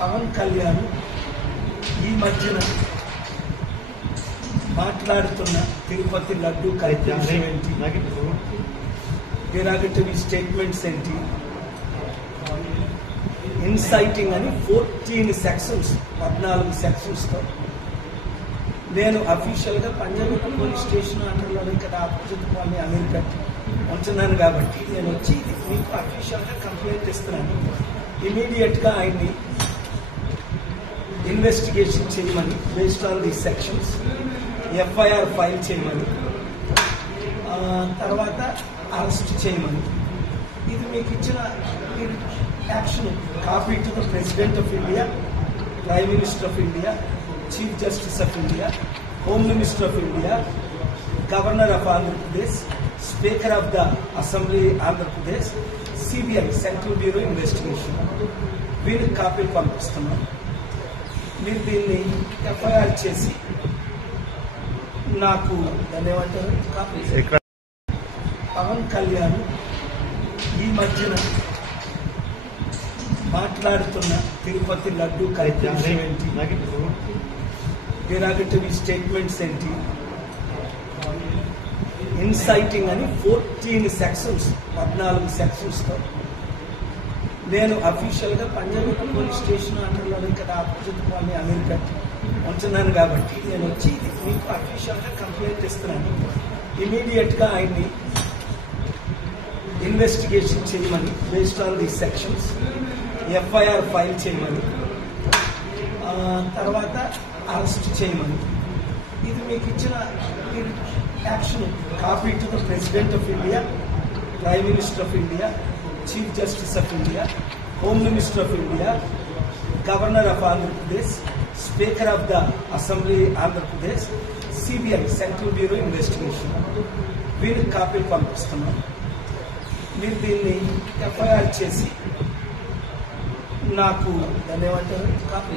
పవన్ కళ్యాణ్ ఈ మధ్యన మాట్లాడుతున్న తిరుపతి లడ్డు కార్యక్రమం ఏంటి, డిరాగటరీ స్టేట్మెంట్స్ ఏంటి, ఇన్సైటింగ్ అని 14 సెక్షన్స్ 14 సెక్షన్స్తో నేను అఫీషియల్గా పంజాగుట్ట పోలీస్ స్టేషన్ అండర్లో ఇక్కడ ఆపోజిట్ కాలనీ అమెరికా ఉంటున్నాను కాబట్టి నేను వచ్చి మీకు అఫీషియల్గా కంప్లైంట్ ఇస్తున్నాను. ఇమీడియట్గా ఆయన్ని ఇన్వెస్టిగేషన్ చేయమని, based on the sections FIR file చేయమని, తర్వాత అరెస్ట్ చేయమని. ఇది మీకు ఇచ్చిన action copy to the president of India, prime minister of India, chief justice of India, home minister of India, governor of Andhra Pradesh, speaker of the assembly Andhra Pradesh, CBI central bureau investigation వీళ్ళకి కాపీలు పంపిస్తున్నాం. మీరు దీన్ని ఎఫ్ఐఆర్ చేసి నాకు ధన్యవాదాలు కాపీ. పవన్ కళ్యాణ్ ఈ మధ్యన మాట్లాడుతున్న తిరుపతి లడ్డు కార్యక్రమం ఏంటి, డిరాగటరీ స్టేట్మెంట్స్ ఏంటి, ఇన్సైటింగ్ అని 14 సెక్షన్స్ 14 సెక్షన్స్తో నేను అఫీషియల్గా పంజాగుట్ట పోలీస్ స్టేషన్ అండర్లో ఇక్కడ ఆపోజిట్ కాలనీ అమెరికా ఉంటున్నాను కాబట్టి నేను వచ్చి మీకు అఫీషియల్గా కంప్లైంట్ ఇస్తున్నాను. ఇమీడియట్గా ఆయన్ని ఇన్వెస్టిగేషన్ చేయమని, based on the sections FIR file చేయమని, తర్వాత అరెస్ట్ చేయమని. ఇది మీకు ఇచ్చిన action copy to the president of India, prime minister of India, chief justice of India, home minister of India, governor of Andhra Pradesh, speaker of the assembly Andhra Pradesh, CBI central bureau investigation వీళ్ళకి కాపీలు పంపిస్తున్నాం. మీరు దీన్ని ఎఫ్ఐఆర్ చేసి నాకు ధన్యవాదాలు కాపీ.